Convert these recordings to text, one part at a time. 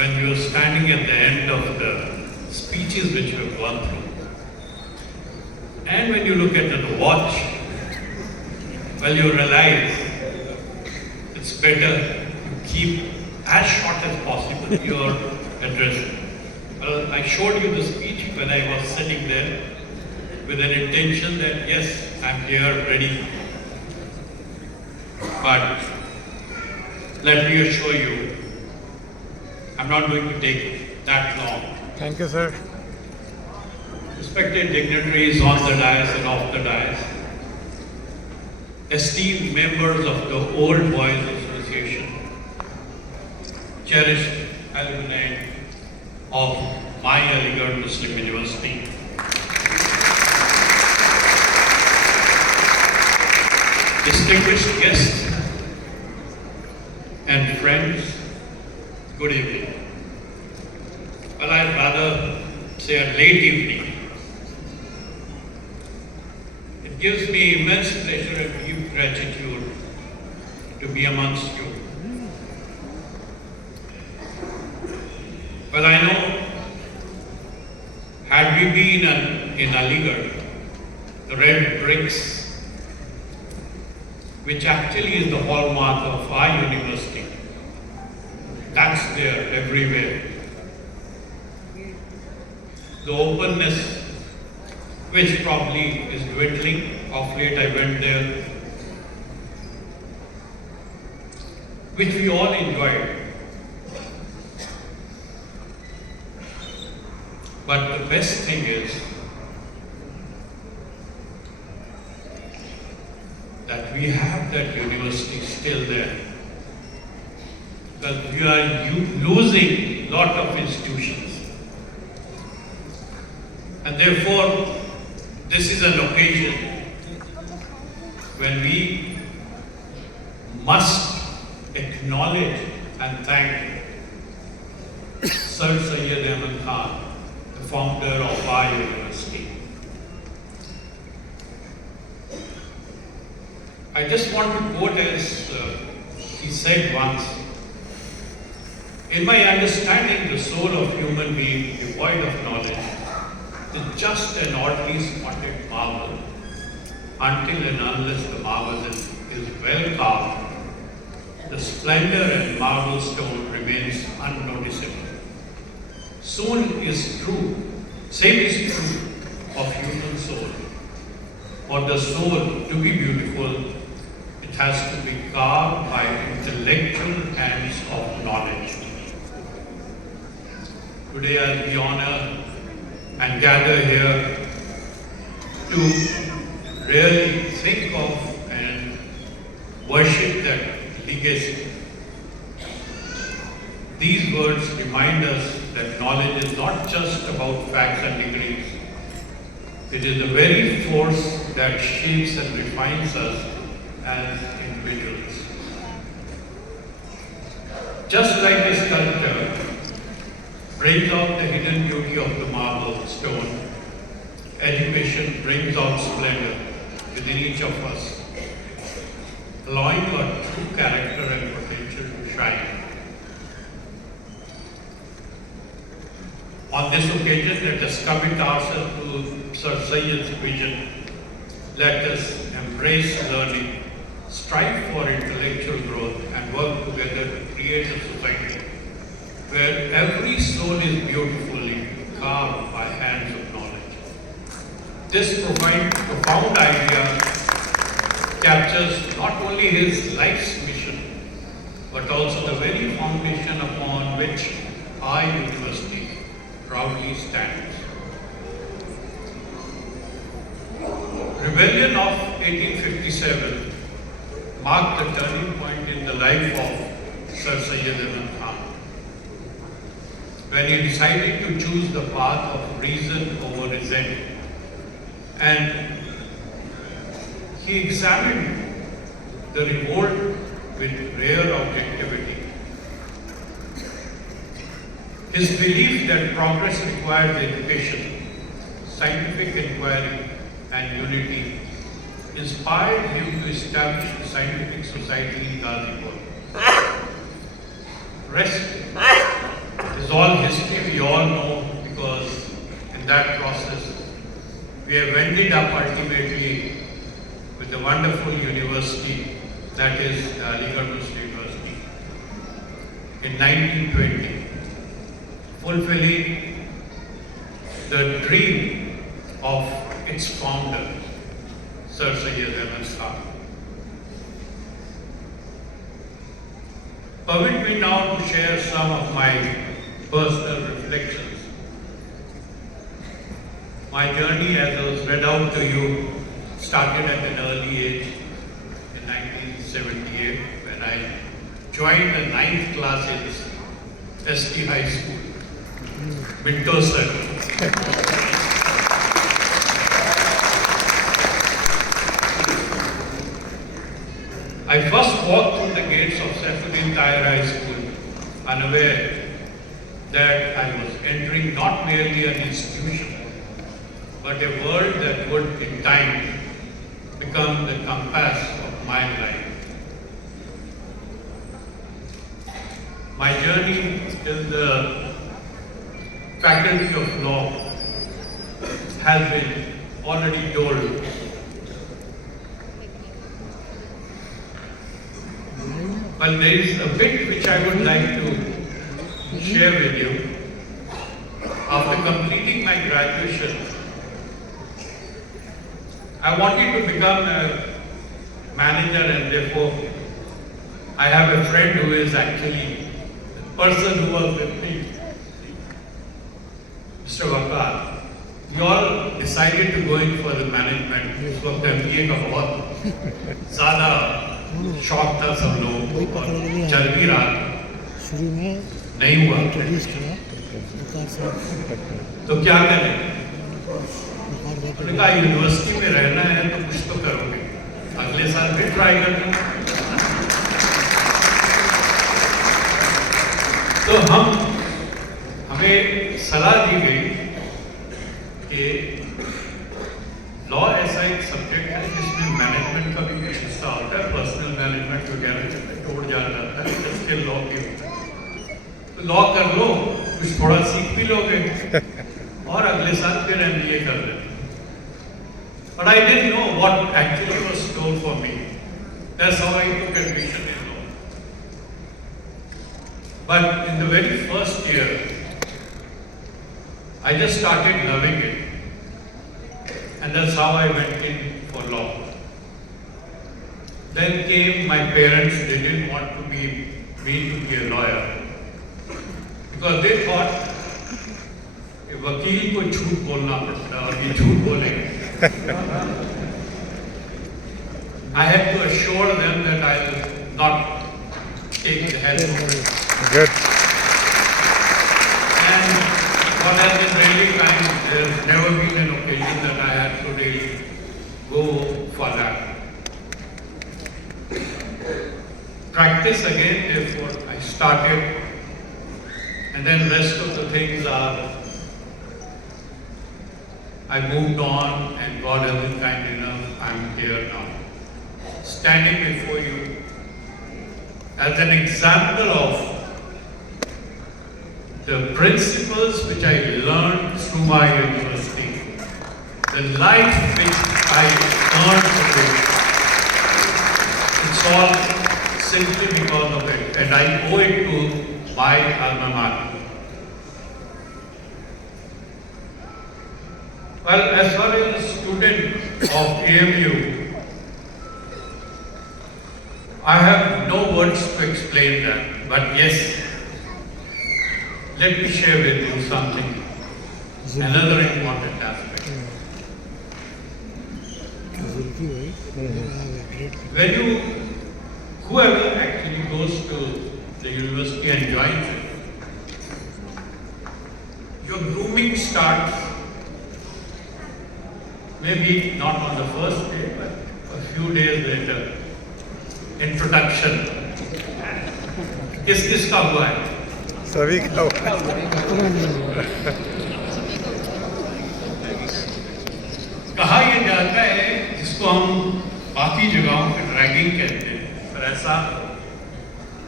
when we were standing at the end of the speeches which we have gone through, and when you look at the watch, well, you realize it's better to keep as short as possible your address. Well, I showed you the speech when I was sitting there with an intention that yes, I'm here ready. But let me assure you, I'm not going to take that long. Thank you, sir. Respected dignitaries on the dais and off the dais, esteemed members of the Old Boys Association, cherished alumni of my Aligarh Muslim University, distinguished guests and friends, good evening. Well, I'd rather say a late evening. It gives me immense pleasure and deep gratitude to be amongst you. Well, I know, had we been in Aligarh, the red bricks, which actually is the hallmark of our university, that's there everywhere. The openness, which probably is dwindling, of late I went there, which we all enjoyed. But the best thing is that we have that university still there. Because we are losing a lot of institutions. And therefore, this is an occasion when we must acknowledge and thank Sir Syed Ahmad Khan, the founder of our university. I just want to quote as he said once, in my understanding, the soul of human being devoid of knowledge is just an oddly spotted marble until and unless the marble is well carved. The splendor and marble stone remains unnoticeable. Same is true of human soul. For the soul to be beautiful, it has to be carved by intellectual hands of knowledge. Today I'll be honored and gather here to really think of and worship that legacy. These words remind us that knowledge is not just about facts and degrees. It is the very force that shapes and refines us as individuals. Just like a sculptor brings out the hidden beauty of the marble stone, education brings out splendor within each of us, allowing our true character and potential to shine. On this occasion, let us commit ourselves to Sir Syed's vision. Let us embrace learning, strive for intellectual growth, and work together to create a society where every soul is beautifully carved by hands of knowledge. This profound idea captures not only his life's mission, but also the very foundation upon which our university proudly stands. Rebellion of 1857 marked the turning point in the life of Sir Syed Ahmad Khan, when he decided to choose the path of reason over resent, and he examined the revolt with rare objectivity. His belief that progress requires education, scientific inquiry, and unity inspired him to establish the Scientific Society in Ghazipur. Rest is all history we all know, because in that process we have ended up ultimately with a wonderful university, that is the Aligarh Muslim University, in 1920, fulfilling the dream of its founder, Sir Syed Ahmad Khan. Permit me now to share some of my personal reflections. My journey, as I was read out to you, started at an early age in 1978 when I joined the 9th class in ST High School, Minto Circle. I first walked through the gates of Saifuddin Tahir High School, unaware that I was entering not merely an institution, but a world that would, in time, become the compass of my life. My journey in the Faculty of Law has been already told. Well, there is a bit which I would like to share with you. After completing my graduation, I wanted to become a manager, and therefore I have a friend who is actually the person who was with me, Mr. Vakar. We all decided to go in for the management. इस वक्त MBA का बहुत ज़्यादा शौक था सब लोगों को, और चल भी रहा था, शुरू में नहीं हुआ। तो क्या करें? उन्होंने कहा यूनिवर्सिटी में रहना है तो कुछ तो करोगे, अगले साल फिर ट्राई करना। तो हमें सलाह दी गई कि लॉ ऐसा एक सब्जेक्ट है जिसमें मैनेजमेंट का भी कुछ हिस्सा होता है, पर्सनल मैनेजमेंट वगैरह तोड़ जा जाता है, जिसके लॉ के तो लॉ कर लो, कुछ थोड़ा सीख भी लोगे और अगले साल फिर MBA कर लेते। But I didn't know what actually was told for me. That's how I took admission in law. But in the very first year, I just started loving it. And that's how I went in for law. Then came my parents, they didn't want to be me to be a lawyer. Because they thought, वकील को झूठ बोलना पड़ता है और ये झूठ बोलेंगे। I had to assure them that I will not take the help of it. Good. And what has been really kind, there's never been an occasion that I had to really go for that. Practice again, therefore, I started, and then rest of the things are, I moved on, and God has been kind enough, I'm here now. Standing before you as an example of the principles which I learned through my university, the life which I earned from it. It's all simply because of it, and I owe it to my alma mater. Well, as far as a student of AMU, I have no words to explain that, but yes, let me share with you something, another important aspect. Whoever actually goes to the university and joins it, your grooming starts maybe not on the first day, but a few days later. Introduction. किस-किस का हुआ है? सभी का हुआ है। कहा यह जाता है जिसको हम बाकी जगहों पे ड्रैगिंग कहते हैं, पर ऐसा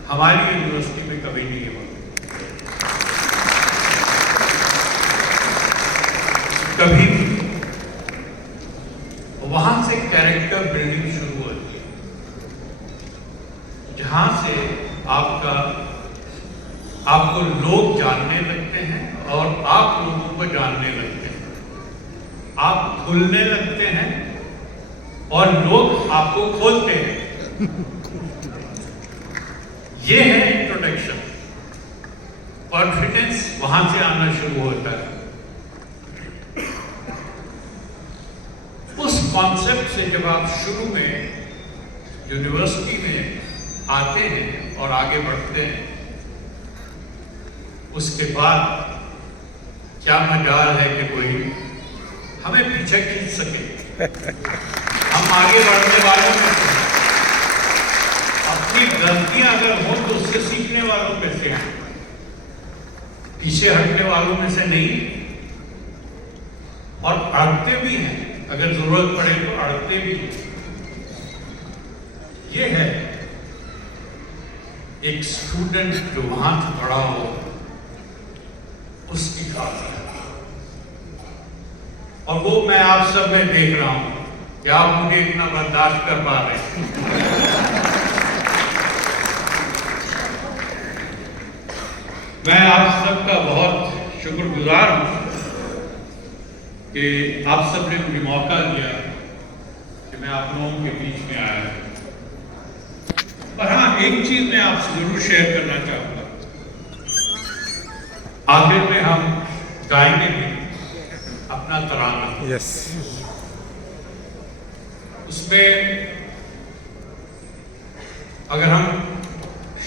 हमारी यूनिवर्सिटी में कभी नहीं हुआ। कभी भी। वहां से कैरेक्टर बिल्डिंग शुरू होती है, जहां से आपको लोग जानने लगते हैं और आप लोगों को जानने लगते हैं, आप खुलने लगते हैं और लोग आपको खोलते हैं। ये है इंट्रोडक्शन। कॉन्फिडेंस वहां से आना शुरू होता है। उस कॉन्सेप्ट से जब आप शुरू में यूनिवर्सिटी में आते हैं और आगे बढ़ते हैं, उसके बाद क्या मजाल है कि कोई हमें पीछे खींच सके। हम आगे बढ़ने वालों में से हैं। अपनी गलतियां अगर हो तो उससे सीखने वालों में से हैं, पीछे हटने वालों में से नहीं। और अड़ते भी हैं, अगर जरूरत पड़े तो अड़ते भी हैं। ये है एक स्टूडेंट जो वहां से पढ़ा हो उसकी खासियत। और वो मैं आप सब में देख रहा हूं कि आप मुझे इतना बर्दाश्त कर पा रहे हैं। मैं आप सबका बहुत शुक्रगुजार हूं कि आप सब ने मुझे मौका दिया कि मैं आप लोगों के बीच में आया। पर हाँ, एक चीज मैं आपसे जरूर शेयर करना चाहूंगा। आखिर में हम गाएंगे भी अपना तराना। यस। उसमें अगर हम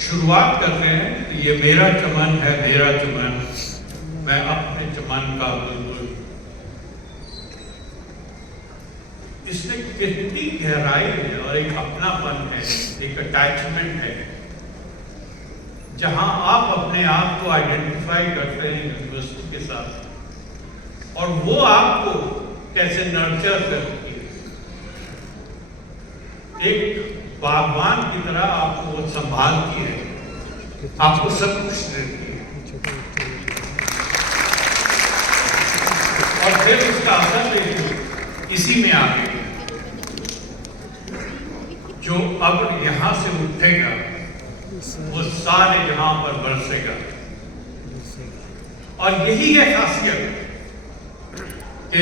शुरुआत कर रहे हैं तो ये मेरा चमन है, मेरा चमन, मैं अपने चमन का बुलबुल। इसमें कितनी गहराई है और एक अपनापन है, एक अटैचमेंट है, जहां आप अपने आप को आइडेंटिफाई करते हैं यूनिवर्सिटी के साथ और वो आपको कैसे नर्चर करती है। एक बागवान की तरह आपको वो संभालती है, आपको सब कुछ देती है और फिर उसका असर देखो इसी में आ गई। जो अब यहां से उठेगा वो सारे जहां पर बरसेगा। और यही है खासियत कि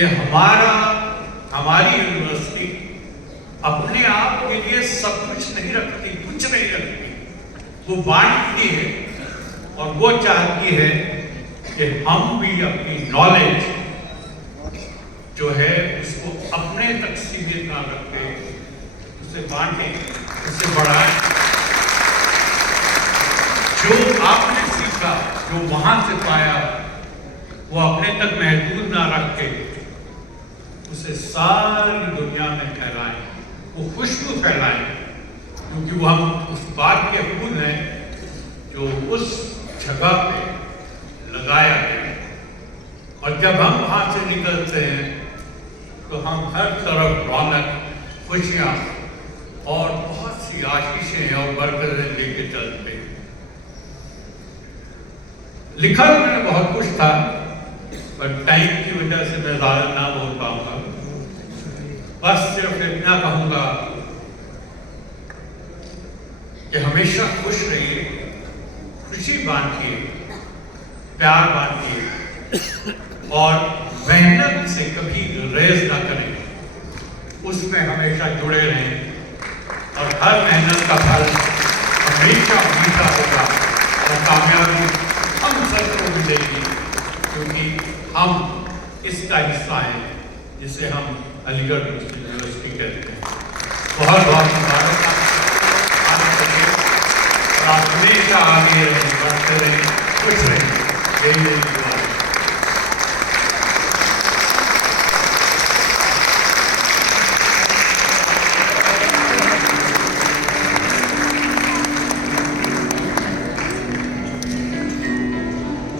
हमारी यूनिवर्सिटी अपने आप के लिए सब कुछ नहीं रखती, कुछ नहीं रखती, वो बांटती है और वो चाहती है कि हम भी अपनी नॉलेज जो है उसको अपने तक सीमित ना रखते, उसे बांटें, उसे बढ़ाएं। जो आपने सीखा, जो वहां से पाया, वो अपने तक महदूद ना रख के उसे सारी दुनिया में फैलाएं, वो खुशबू फैलाएं, क्योंकि वो हम उस बाग के फूल हैं जो उस जगह पे लगाया गया। और जब हम वहां से निकलते हैं तो हम हर तरफ रौनक, खुशियां और बहुत सी आशीषें और बरकतें लेके चलते हैं। लिखा मैंने बहुत कुछ था, पर टाइम की वजह से मैं ज्यादा ना बोल पाऊंगा। बस सिर्फ इतना कहूंगा कि हमेशा खुश रहिए, खुशी बांटिए, प्यार बांटिए और मेहनत से कभी रेज ना करें, उसमें हमेशा जुड़े रहें और हर मेहनत का फल हमेशा मीठा होगा और कामयाबी हम सबको मिलेगी, क्योंकि हम इसका हिस्सा हैं जिसे हम अलीगढ़ मुस्लिम यूनिवर्सिटी कहते हैं। बहुत बहुत मुबारक और आप हमेशा आगे रहें, बढ़ते रहें, खुश रहें।